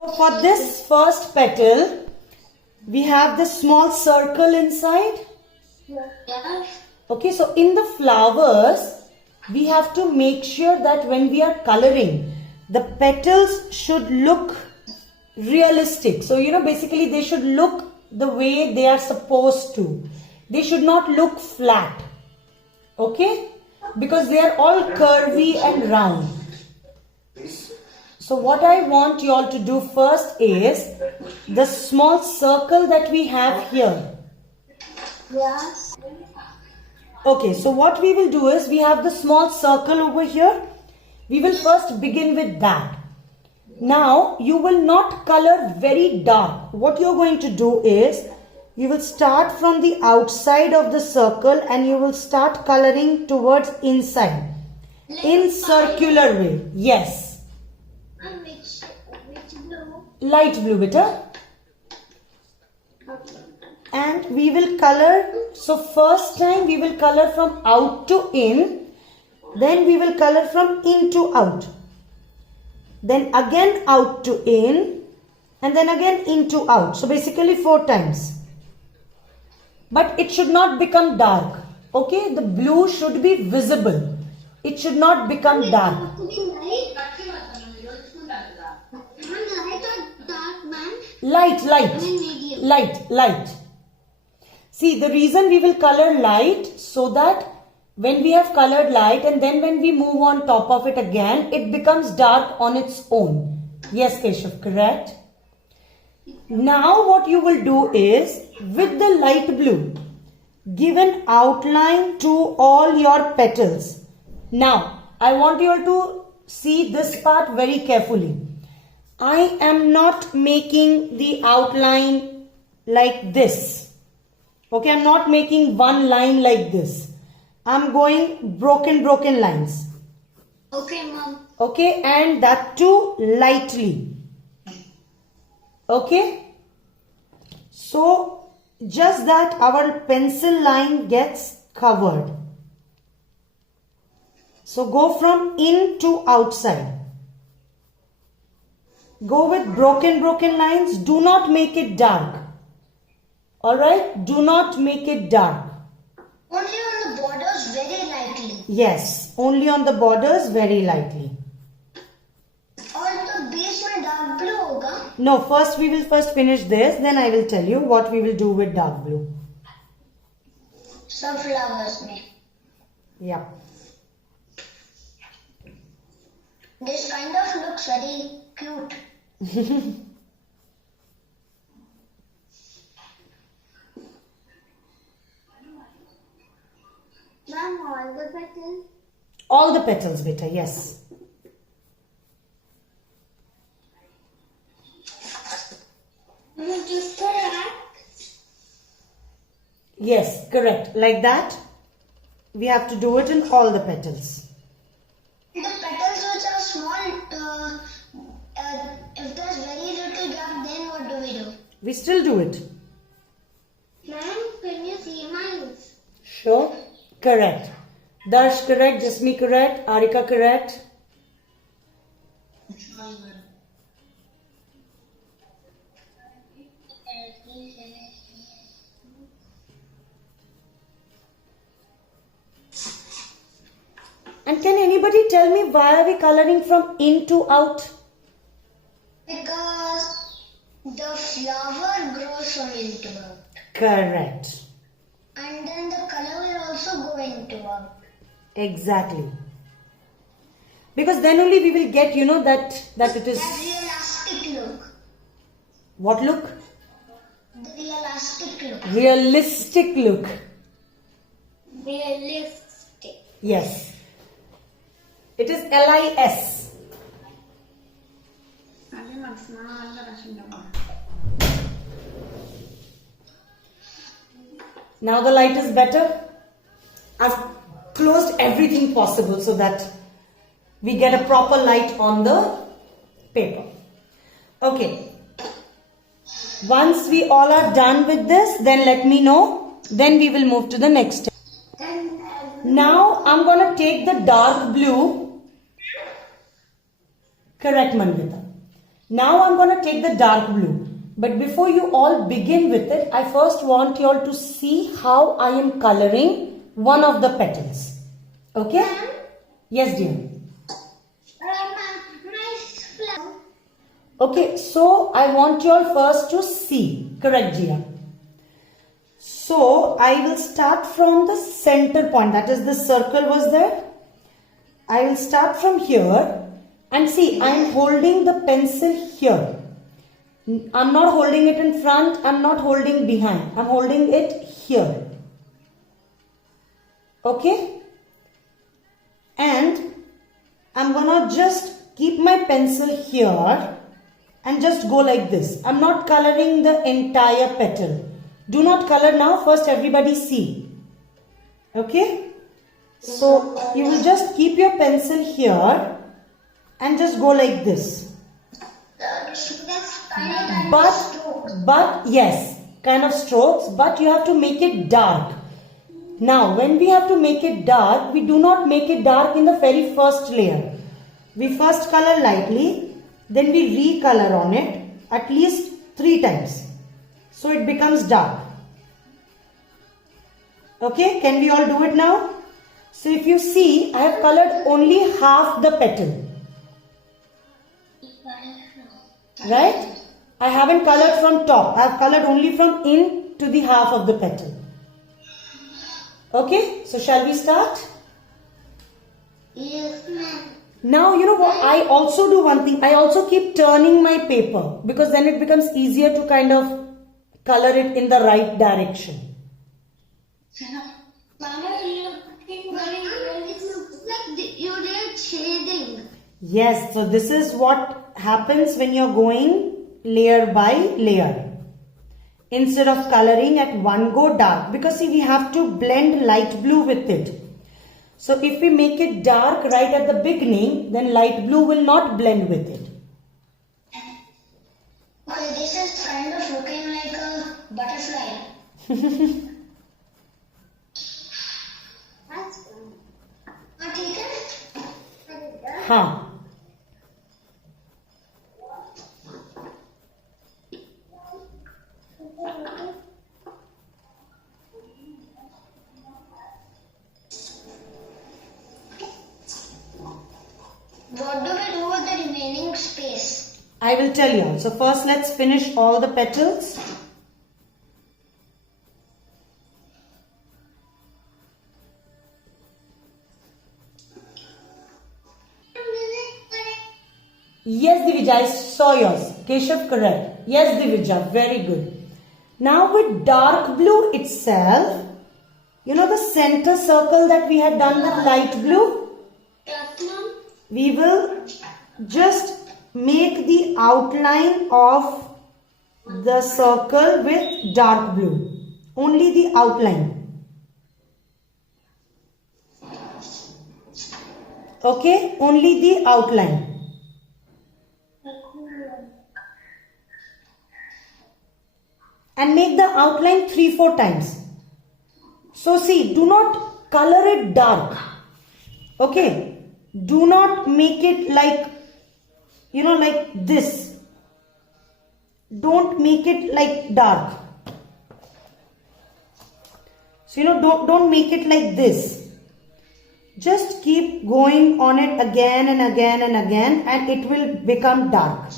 For this first petal, we have this small circle inside. Okay, so in the flowers, we have to make sure that when we are coloring, the petals should look realistic. So, basically they should look the way they are supposed to. They should not look flat. Okay? Because they are all curvy and round. So what I want you all to do first is the small circle that we have here. Yes. Okay, so what we will do is we have the small circle over here. We will first begin with that. Now you will not color very dark. What you are going to do is you will start from the outside of the circle and you will start coloring towards inside in circular way. Yes. And which blue? Light blue, beta. Okay. And we will color. So first time we will color from out to in. Then we will color from in to out. Then again out to in. And then again in to out. So basically 4 times. But it should not become dark. Okay, the blue should be visible. It should not become dark. Light. See, the reason we will color light so that when we have colored light and then when we move on top of it again, it becomes dark on its own. Yes, Keshav, correct? Now what you will do is with the light blue, give an outline to all your petals. Now, I want you all to see this part very carefully. I am not making the outline like this. Okay, I'm not making one line like this. I'm going broken lines. Okay, Mom. Okay, and that too lightly. Okay. So, just that our pencil line gets covered. So, go from in to outside. Go with broken lines. Do not make it dark. Alright? Do not make it dark. Only on the borders very lightly. Yes. Only on the borders very lightly. और तो base में dark blue होगा. No, first we will finish this. Then I will tell you what we will do with dark blue. Some flowers में. Yeah. This kind of looks very cute. Ma'am, all the petals? All the petals, beta, yes. Just correct. Yes, correct. Like that. We have to do it in all the petals. The petals which are small, if there's very little gap, then what do we do? We still do it. Ma'am, can you see mine? Sure. Correct. Darsh correct. Jasmi correct. Arika correct. And can anybody tell me why are we coloring from in to out? Because the flower grows from into out. Correct. And then the color will also go into out. Exactly. Because then only we will get, that it is... That realistic look. What look? The realistic look. Realistic look. Realistic. Yes. It is LIS. Now the light is better. I've closed everything possible so that we get a proper light on the paper. Okay. Once we all are done with this, then let me know. Then we will move to the next step. Now I'm going to take the dark blue. Correct, Manvita. Now I'm going to take the dark blue. But before you all begin with it, I first want you all to see how I am coloring one of the petals. Okay? Yes, dear. My flower. Okay, so I want you all first to see. Correct, Jia. So I will start from the center point. That is, the circle was there. I will start from here and see, I am holding the pencil here. I'm not holding it in front. I'm not holding behind. I'm holding it here. Okay? And I'm gonna just keep my pencil here and just go like this. I'm not coloring the entire petal. Do not color now. First everybody see. Okay? So you will just keep your pencil here and just go like this. But yes, kind of strokes, but you have to make it dark. Now, when we have to make it dark, we do not make it dark in the very first layer. We first color lightly, then we recolor on it at least 3 times. So it becomes dark. Okay, can we all do it now? So if you see, I have colored only half the petal. Right? I haven't colored from top. I have colored only from in to the half of the petal. Okay, so shall we start? Yes, ma'am. Now, you know what? I also do one thing. I also keep turning my paper because then it becomes easier to kind of color it in the right direction. Mama, you looking very good. It looks like you did shading. Yes, so this is what happens when you're going layer by layer. Instead of coloring at one go dark, because see, we have to blend light blue with it. So if we make it dark right at the beginning, then light blue will not blend with it. Okay, this is kind of looking like a butterfly. That's good. Okay. Huh. What do we do with the remaining space? I will tell you. So first let's finish all the petals. Yes, Divija, I saw yours. Keshav, correct. Yes, Divija, very good. Now with dark blue itself, you know the center circle that we had done with light blue? Yes, ma'am. We will just make the outline of the circle with dark blue. Only the outline. Okay, only the outline. And make the outline 3-4 times. So see, do not color it dark. Okay. Do not make it like, you know, like this. Don't make it like dark. So, you know, don't make it like this. Just keep going on it again and again and again, and it will become dark.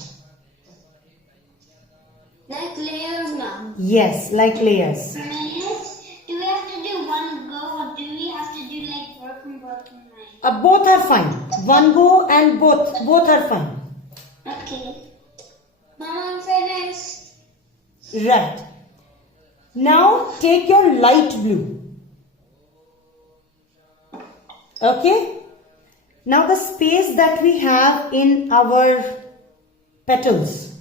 Like layers, ma'am. Yes, like layers. Layers? Do we have to do one go or do we have to do like broken line? Both are fine. One go and both are fine. Okay. Mama, I'm finished. Right. Now take your light blue. Okay. Now the space that we have in our petals.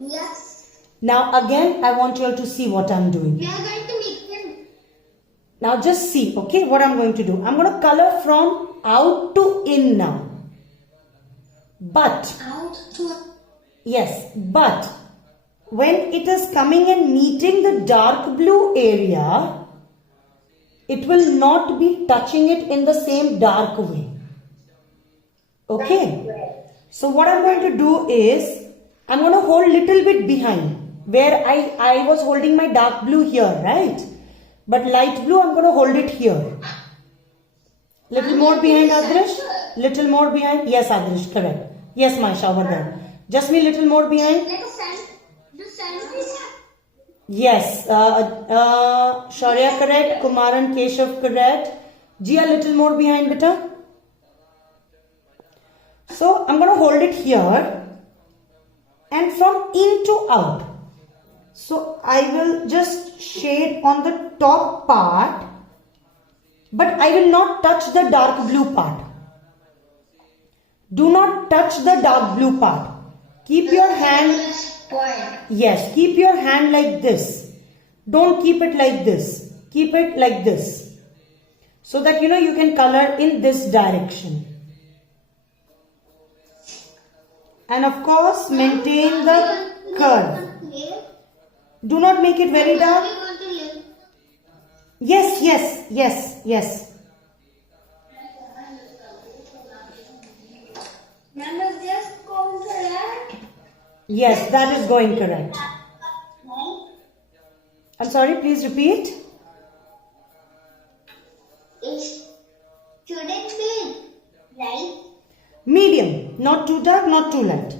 Yes. Now again, I want you all to see what I'm doing. We are going to make them. Now just see, okay, what I'm going to do. I'm going to color from out to in now. But, Out to. yes, but when it is coming and meeting the dark blue area, it will not be touching it in the same dark way. Okay. So what I'm going to do is, I'm going to hold little bit behind where I was holding my dark blue here, right? But light blue, I'm going to hold it here. Little more behind, Adrish. Little more behind. Yes, Adrish, correct. Yes, Maisha, over there. Just me little more behind. Like a sand. The sand is. Yes. Shaurya correct. Kumaran Keshav correct. Jia little more behind, beta. So I'm going to hold it here and from in to out. So I will just shade on the top part, but I will not touch the dark blue part. Do not touch the dark blue part. Keep your hand, yes, keep your hand like this. Don't keep it like this. Keep it like this. So that you can color in this direction. And of course, maintain the curve. Do not make it very dark. Yes, yes, yes, yes. Yes, that is going correct. I'm sorry, please repeat. Should it be light? Medium, not too dark, not too light.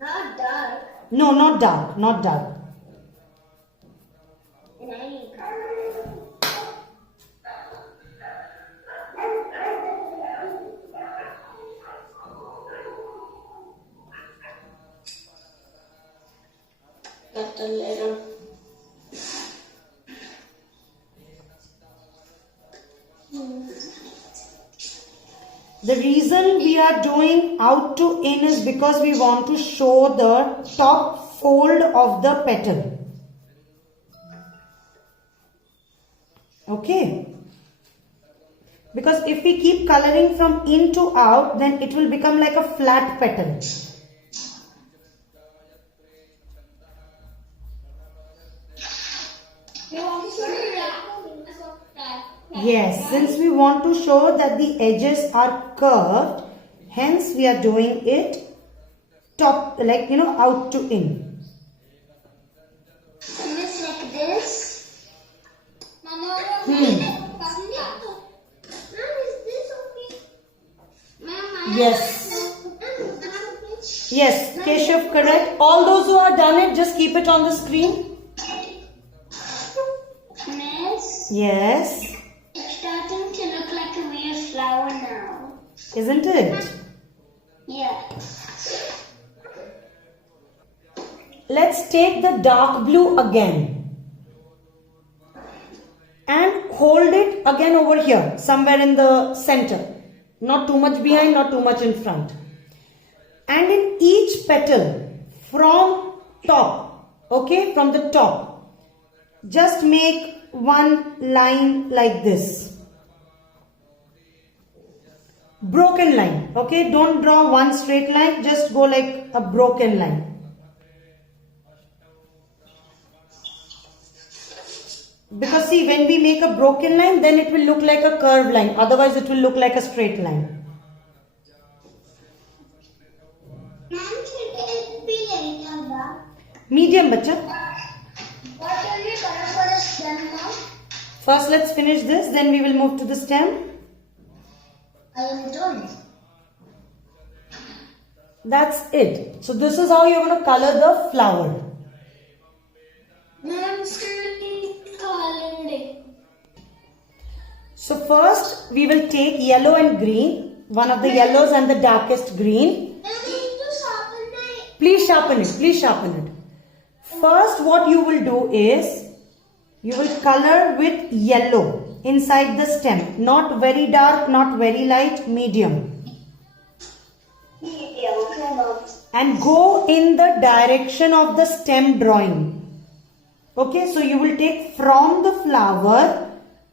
Not dark. No, not dark, not dark. Cut a little. The reason we are doing out to in is because we want to show the top fold of the petal. Okay. Because if we keep coloring from in to out, then it will become like a flat petal. Yes, since we want to show that the edges are curved, hence we are doing it top, like out to in. It's like this. Mama, Hmm. is this okay? Mama, Yes. Yes, Keshav, correct. All those who are done it, just keep it on the screen. Miss, Yes. it's starting to look like a real flower now. Isn't it? Yeah. Let's take the dark blue again and hold it again over here, somewhere in the center. Not too much behind, not too much in front. And in each petal from top, okay, from the top, just make one line like this. Broken line, okay, don't draw one straight line, just go like a broken line. Because see, when we make a broken line, then it will look like a curved line. Otherwise, it will look like a straight line. Ma'am, should it be light or dark? Medium, bacha. What will we color for the stem now? First, let's finish this. Then we will move to the stem. I am done. That's it. So this is how you're going to color the flower. Ma'am, still colored it. So first, we will take yellow and green. One of the yellows and the darkest green. Ma'am, I need to sharpen it. Please sharpen it. Please sharpen it. First, what you will do is, you will color with yellow inside the stem. Not very dark, not very light, medium. And go in the direction of the stem drawing. Okay, so you will take from the flower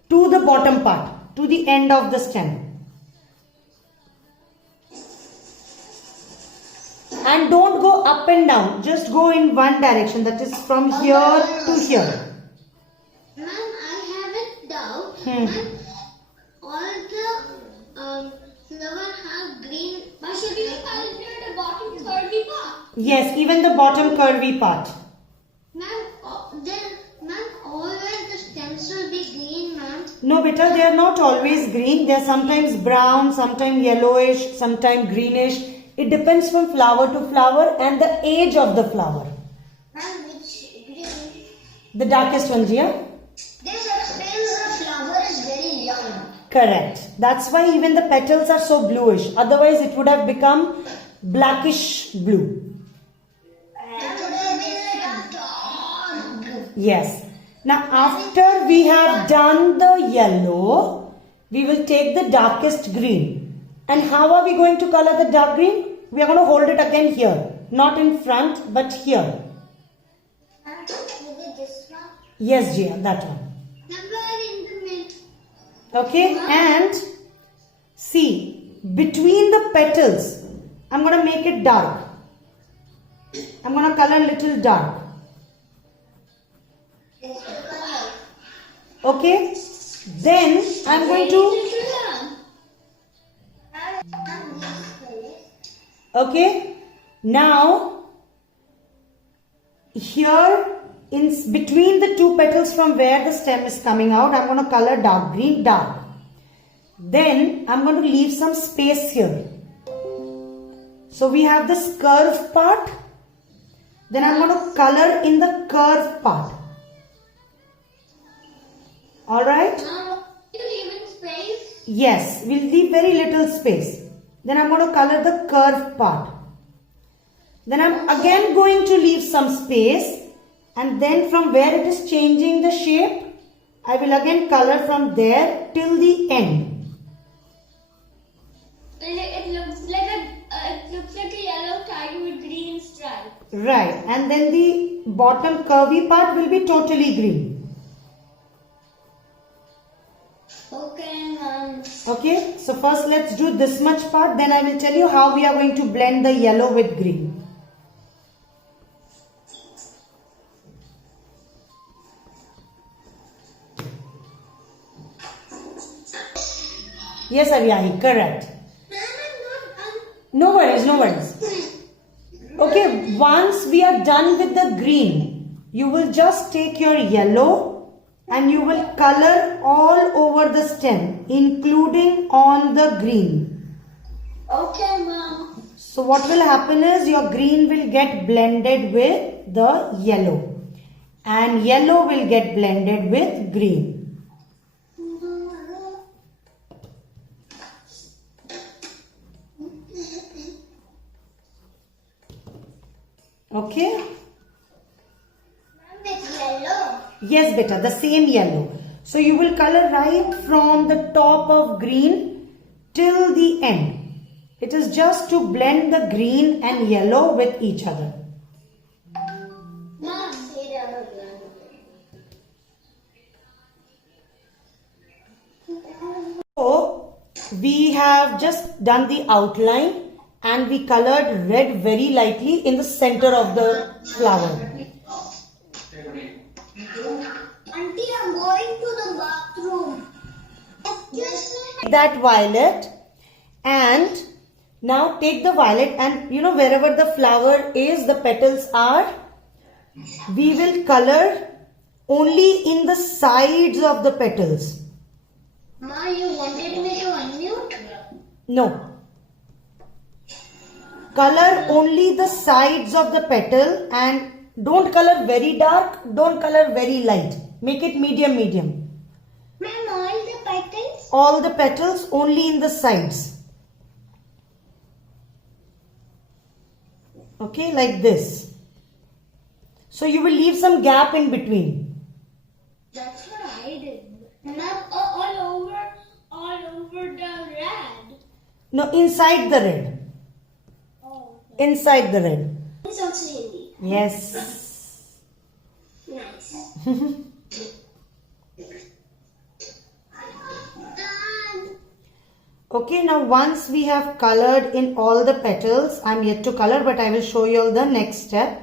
to the bottom part, to the end of the stem. And don't go up and down, just go in one direction, that is from here to here. Ma'am, I have it down. Hmm. All the flower have green. But should you color the bottom third Yes, even the bottom curvy part. Ma'am, always the stems will be green, ma'am. No, beta, they are not always green. They are sometimes brown, sometimes yellowish, sometimes greenish. It depends from flower to flower and the age of the flower. Ma'am, which green? The darkest one, Jia? This explains the flower is very young. Correct. That's why even the petals are so bluish. Otherwise, it would have become blackish blue. That would have been like a dark blue. Yes. Now, after we have done the yellow, we will take the darkest green. And how are we going to color the dark green? We are going to hold it again here. Not in front, but here. Ma'am, maybe this one. Yes, Jia, that one. Number in the middle. Okay, and see, between the petals, I'm going to make it dark. I'm going to color little dark. Okay, then I'm going to, okay, now here in between the two petals from where the stem is coming out, I'm going to color dark green, dark. Then I'm going to leave some space here. So we have this curve part. Then I'm going to color in the curve part. Alright? You leave in space? Yes, we'll leave very little space. Then I'm going to color the curve part. Then I'm again going to leave some space. And then from where it is changing the shape, I will again color from there till the end. It looks like a yellow tiger with green stripe. Right. And then the bottom curvy part will be totally green. Okay, ma'am. Okay. So first let's do this much part. Then I will tell you how we are going to blend the yellow with green. Yes, Aviyahi, correct. No worries, no worries. Okay, once we are done with the green, you will just take your yellow and you will color all over the stem, including on the green. Okay, ma'am. So what will happen is your green will get blended with the yellow and yellow will get blended with green. Okay? Ma'am, it's yellow. Yes, beta, the same yellow. So you will color right from the top of green till the end. It is just to blend the green and yellow with each other. Ma'am, So we have just done the outline and we colored red very lightly in the center of the flower. Auntie, I'm going to the bathroom. That violet, and now take the violet and wherever the flower is, the petals are, we will color only in the sides of the petals. Ma, you wanted me to unmute? No. Color only the sides of the petal and don't color very dark, don't color very light. Make it medium, medium. Ma'am, all the petals? All the petals only in the sides. Okay, like this. So you will leave some gap in between. That's what I did. Ma'am, all over the red. No, inside the red. Oh. Inside the red. It's also Hindi. Yes. Nice. Okay, now once we have colored in all the petals, I'm yet to color, but I will show you all the next step.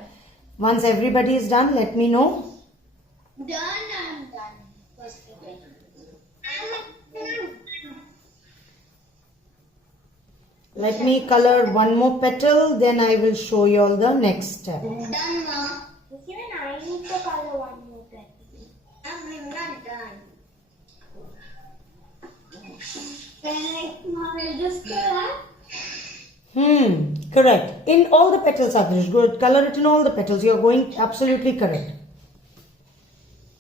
Once everybody is done, let me know. Done, I'm done. I'm done. Let me color one more petal, then I will show you all the next step. Done, Ma. Even I need to color one more petal. I'm not done. Then I will just color. Correct. In all the petals, Adrish. Good. Color it in all the petals. You are going absolutely correct.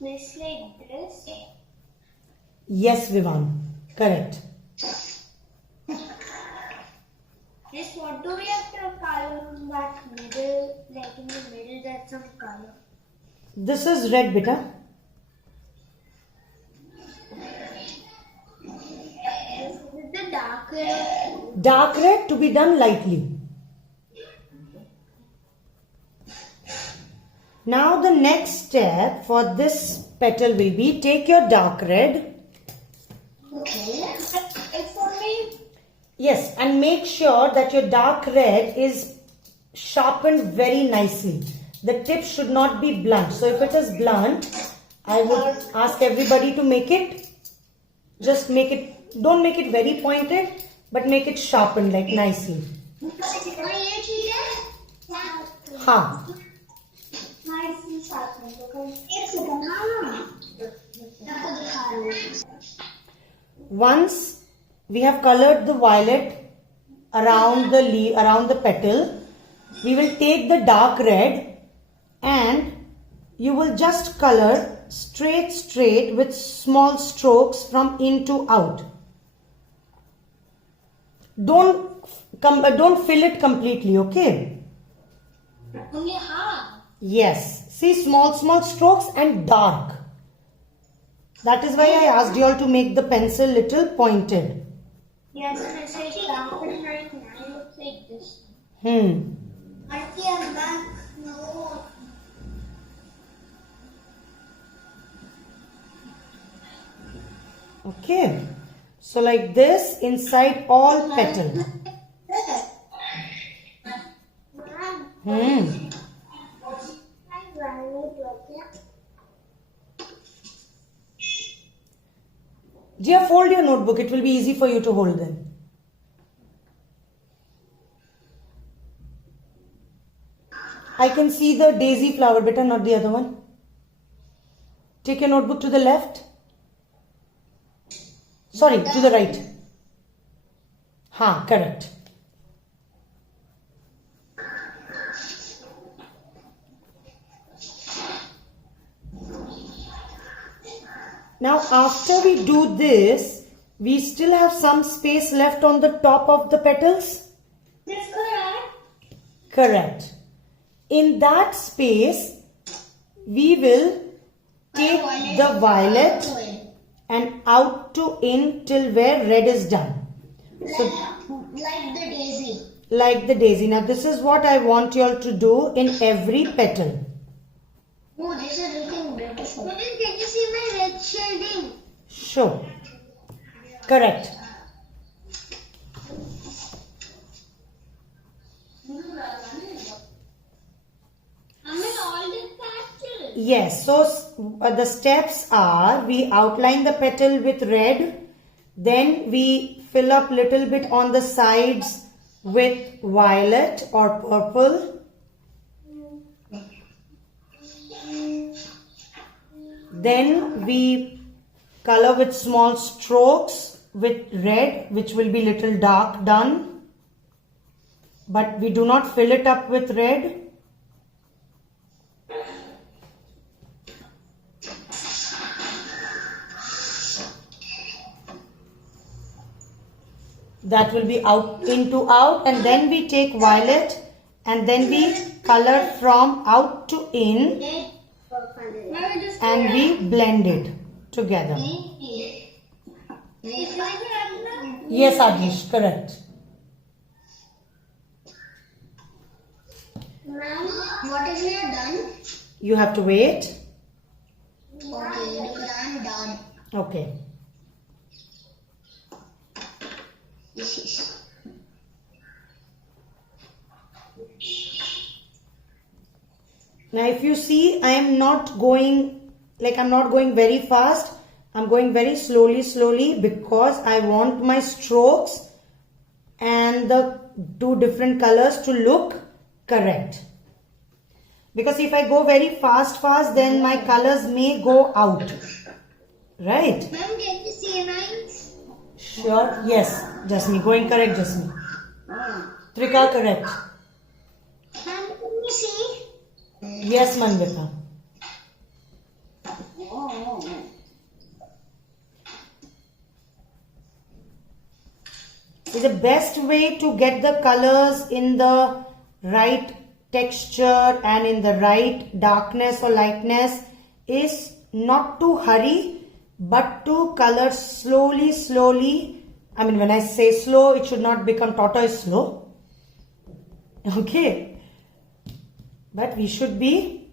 This like this. Yes, Vivan. Correct. This what do we have to color in that middle, like in the middle, that's some color. This is red, beta. This is the dark red. Dark red to be done lightly. Now the next step for this petal will be take your dark red. Okay. It's for me. Yes, and make sure that your dark red is sharpened very nicely. The tip should not be blunt. So if it is blunt, I would ask everybody to make it, just make it, don't make it very pointed, but make it sharpened like nicely. Ha. Nice and sharpened. Once we have colored the violet around the leaf, around the petal, we will take the dark red and you will just color straight with small strokes from in to out. Don't fill it completely, okay? Only half. Yes. See, small strokes and dark. That is why I asked you all to make the pencil little pointed. Yes, and I say dark and right now it looks like this. Auntie, I'm back. No. Okay. So like this inside all petal. Dear, fold your notebook. It will be easy for you to hold then. I can see the daisy flower, beta, not the other one. Take your notebook to the left. Sorry, to the right. Ha, correct. Now after we do this, we still have some space left on the top of the petals. This correct? Correct. In that space, we will take the violet and out to in till where red is done. So, Like the daisy. like the daisy. Now this is what I want you all to do in every petal. Oh, this is looking beautiful. Can you see my red shading? Sure. Correct. All the patches. Yes, so the steps are we outline the petal with red, then we fill up little bit on the sides with violet or purple. Then we color with small strokes with red, which will be little dark done. But we do not fill it up with red. That will be out into out, and then we take violet and then we color from out to in and we blend it together. Yes, Adish, correct. Ma'am, what if we are done? You have to wait. Okay, because I'm done. Okay. Now if you see, I am not going, I'm not going very fast. I'm going very slowly because I want my strokes and the two different colors to look correct. Because if I go very fast, then my colors may go out. Right? Ma'am, can you see lines? Sure. Yes. Jasmine. Going correct, Jasmine. Trika correct. Ma'am, can you see? Yes, Manvita. See, the best way to get the colors in the right texture and in the right darkness or lightness is not to hurry, but to color slowly. I mean, when I say slow, it should not become tortoise slow. Okay. But we should be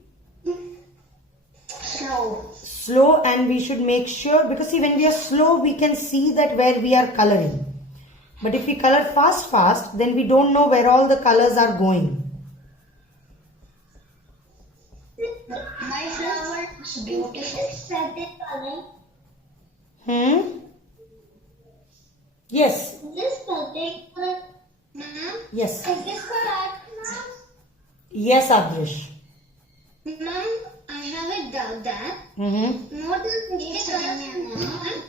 slow, and we should make sure, because see, when we are slow, we can see that where we are coloring. But if we color fast, then we don't know where all the colors are going. My flower is beautiful. Yes. This particular, Ma'am, Yes. is this correct, ma'am? Yes, Abhish. ma'am, I have a doubt that Mm-hmm. more than 50 colors, ma'am.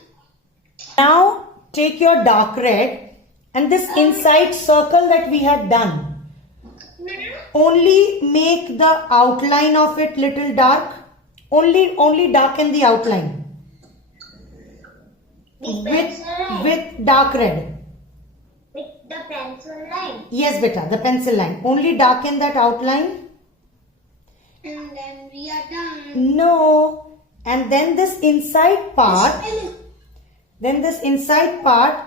Now take your dark red and this inside circle that we had done. Only make the outline of it little dark. Only darken the outline with dark red. With the pencil line. Yes, beta, the pencil line. Only darken that outline. And then we are done. No. And then this inside part,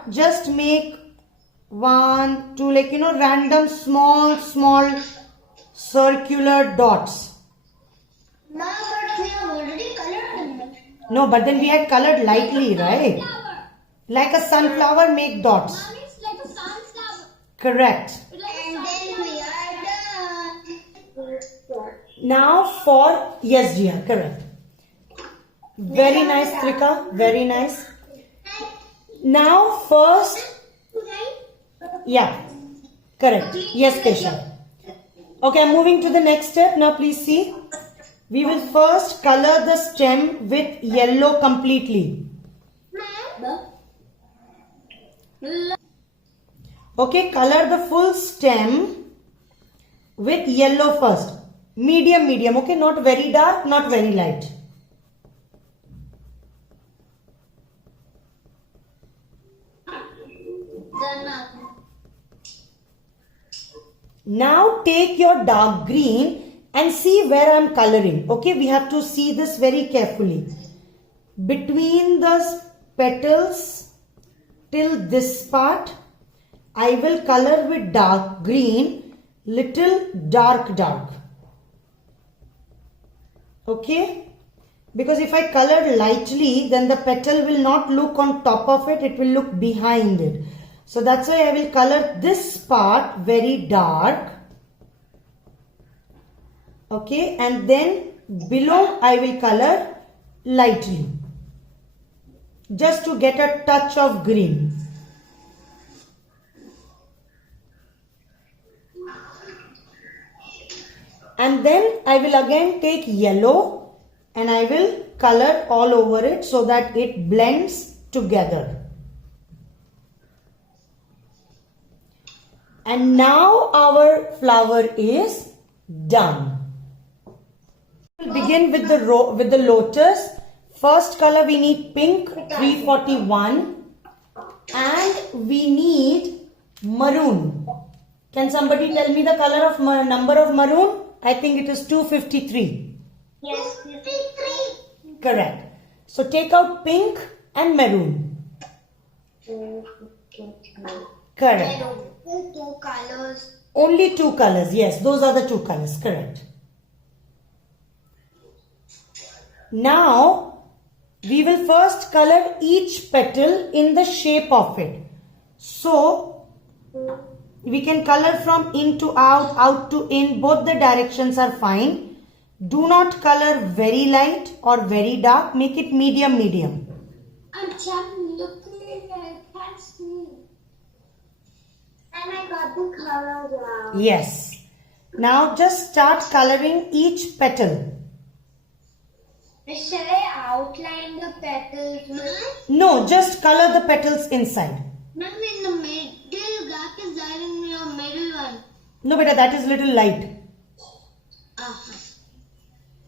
just make 1, 2, like, random small circular dots. Ma'am, but we have already colored them. No, but then we had colored lightly, right? Like a sunflower, make dots. It's like a sunflower. Correct. And then we are done. Now for, yes, Jia, correct. Very nice, Trika. Very nice. Now first, yeah, correct. Yes, Kesha. Okay, I'm moving to the next step. Now please see. We will first color the stem with yellow completely. Okay, color the full stem with yellow first. Medium. Okay, not very dark, not very light. Now take your dark green and see where I am coloring. Okay, we have to see this very carefully. Between the petals till this part, I will color with dark green, little dark. Okay, because if I color lightly, then the petal will not look on top of it, it will look behind it. So that's why I will color this part very dark. Okay, and then below I will color lightly, just to get a touch of green. And then I will again take yellow and I will color all over it so that it blends together. And now our flower is done. We'll begin with the lotus. First color we need pink, 341, and we need maroon. Can somebody tell me the color of number of maroon? I think it is 253. Yes. 53. Correct. So take out pink and maroon. Correct. Two colors. Only two colors. Yes, those are the two colors. Correct. Now, we will first color each petal in the shape of it. So, we can color from in to out, out to in. Both the directions are fine. Do not color very light or very dark. Make it medium. I'm just looking at that. I got the colors out. Yes. Now just start coloring each petal. Shall I outline the petals? No, just color the petals inside. Ma'am, in the middle gap is there in your middle one. No, beta, that is little light.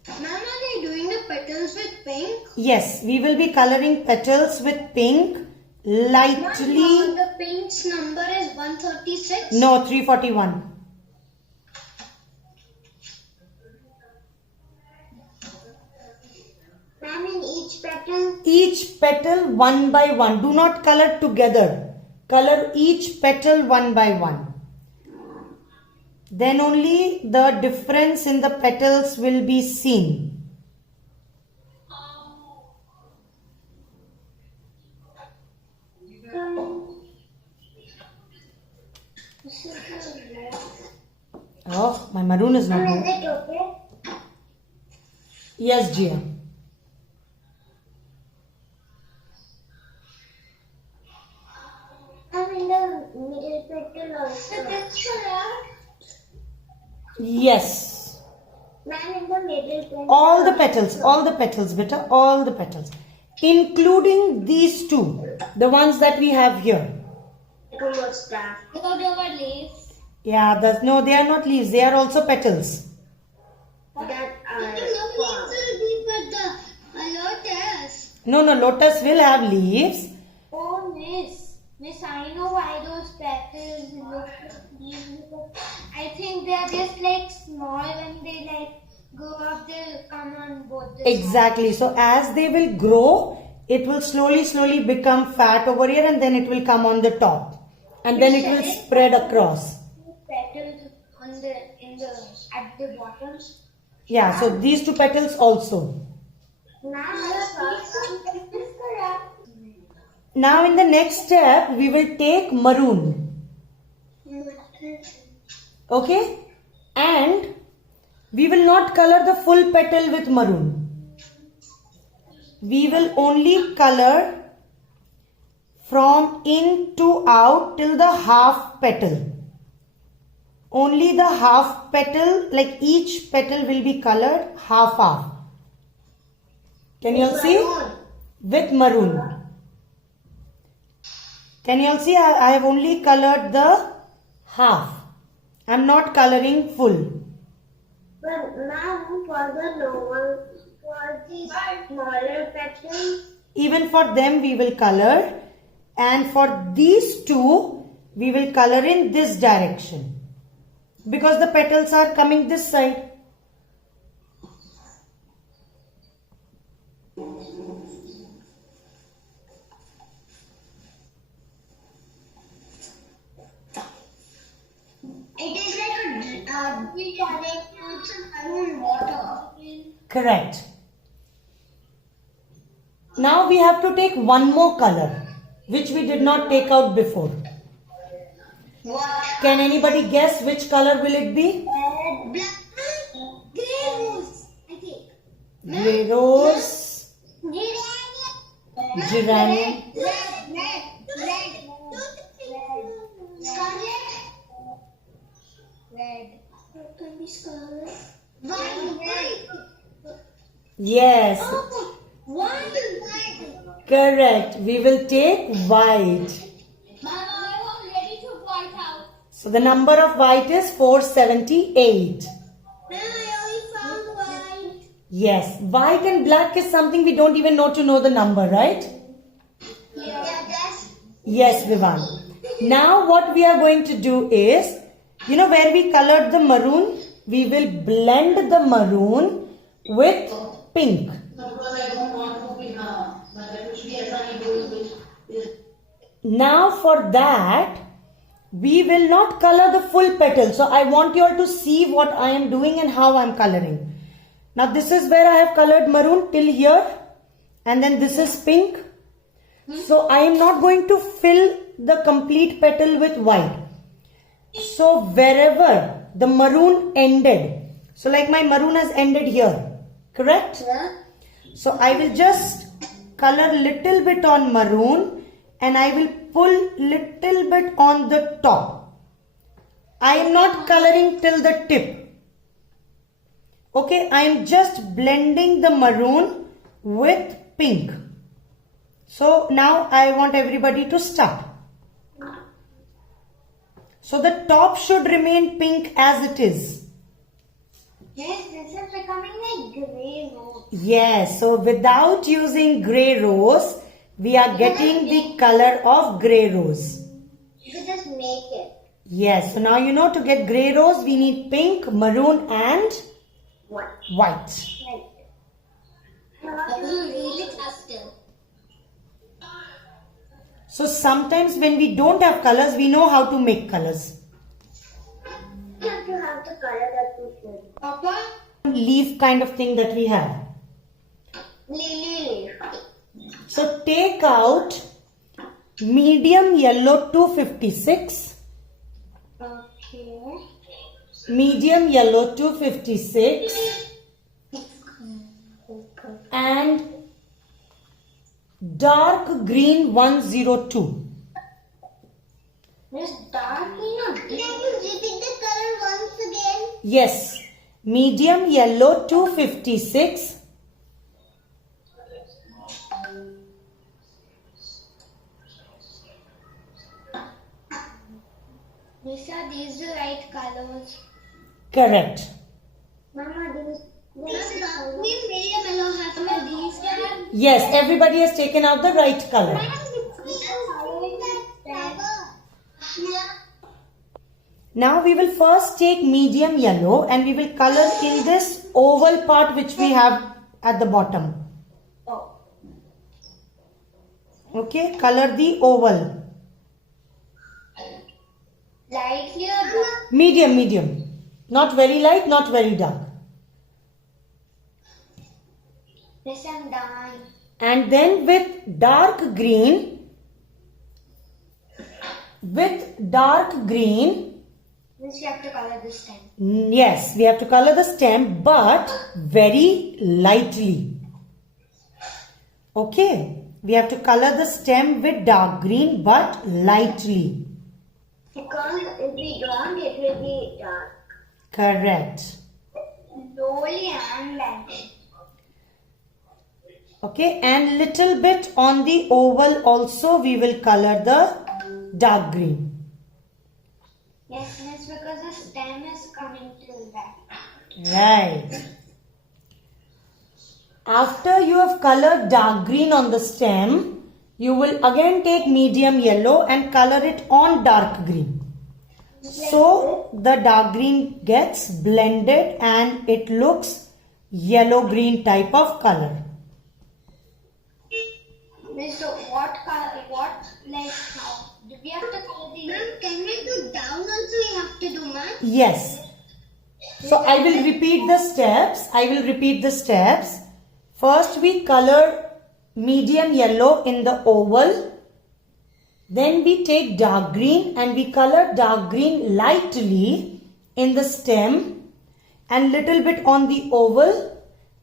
Ma'am, are they doing the petals with pink? Yes, we will be coloring petals with pink lightly. The pink's number is 136. No, 341. Ma'am, in each petal. Each petal one by one. Do not color together. Color each petal one by one. Then only the difference in the petals will be seen. Oh, my maroon is not Is good. it okay? Yes, Gia. I'm in the middle petal also. This color. Yes. Ma'am, in the middle petal. All the petals, beta, all the petals. Including these two, the ones that we have here. What's that? What over leaves? Yeah, no, they are not leaves, they are also petals. That are. will be but the lotus. No, lotus will have leaves. Oh, Miss, I know why those petals look like these. I think they are just like small when they like go up, they'll come on both the Exactly. So as they will grow, it will slowly become fat over here and then it will come on the top. And then it will spread across. petals on the at the bottom. Yeah, so these two petals also. Now in the next step, we will take maroon. Okay? And we will not color the full petal with maroon. We will only color from in to out till the half petal. Only the half petal, like each petal will be colored half. Can you all see? With maroon. Can you all see? I have only colored the half. I am not coloring full. But now for the lower, for the smaller petals, Even for them we will color. And for these two, we will color in this direction. Because the petals are coming this side. It is like a with some maroon water. Correct. Now we have to take one more color, which we did not take out before. What? Can anybody guess which color will it be? Red, black, grey rose. I think. Grey rose, geranium. Red. Scarlet. red. What can be scarlet? White. Yes, White. correct. We will take white. Mama, I was ready to white out. So the number of white is 478. Mama, I only found white. Yes, white and black is something we don't even know to know the number, right? Yeah, that's. Yes, Vivan. Now what we are going to do is, you know where we colored the maroon? We will blend the maroon with pink. Now for that, we will not color the full petal. So I want you all to see what I am doing and how I am coloring. Now this is where I have colored maroon till here. And then this is pink. So I am not going to fill the complete petal with white. So wherever the maroon ended, so like my maroon has ended here, correct? Yeah. So I will just color little bit on maroon and I will pull little bit on the top. I am not coloring till the tip. Okay, I am just blending the maroon with pink. So now I want everybody to start. So the top should remain pink as it is. Yes, this is becoming like grey rose. Yes, so without using grey rose, we are getting the color of grey rose. You just make it. Yes, so now you know to get grey rose, we need pink, maroon and What? white. That is really custom. So sometimes when we don't have colors, we know how to make colors. You have to have the color that you should. Papa? Leaf kind of thing that we have. Lily. So take out medium yellow 256, Okay. medium yellow 256 and dark green 102. This dark green or Can you repeat the color once again? Yes, medium yellow 256 Nisha, these are the right colors. correct. Mama, these Does dark green, medium yellow have Mama, these are Yes, everybody has taken out the right color. Now we will first take medium yellow and we will color in this oval part which we have at the bottom. Oh. Okay, color the oval. Light here, dark. Medium, medium. Not very light, not very dark. This I'm done. And then with dark green, This you have to color this time. yes, we have to color the stem but very lightly. Okay, we have to color the stem with dark green but lightly. Because if we don't, it will be dark. Correct. Slowly and lightly. Okay, and little bit on the oval also we will color the dark green. Yes, miss, because the stem is coming to that. Right. After you have colored dark green on the stem, you will again take medium yellow and color it on dark green. So the dark green gets blended and it looks yellow green type of color. Miss, so what color, how? Do we have to color the... Ma'am, can we do down also we have to do, ma'am? Yes. So I will repeat the steps. First we color medium yellow in the oval. Then we take dark green and we color dark green lightly in the stem and little bit on the oval.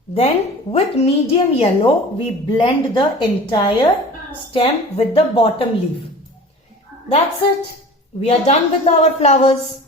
Then with medium yellow we blend the entire stem with the bottom leaf. That's it. We are done with our flowers.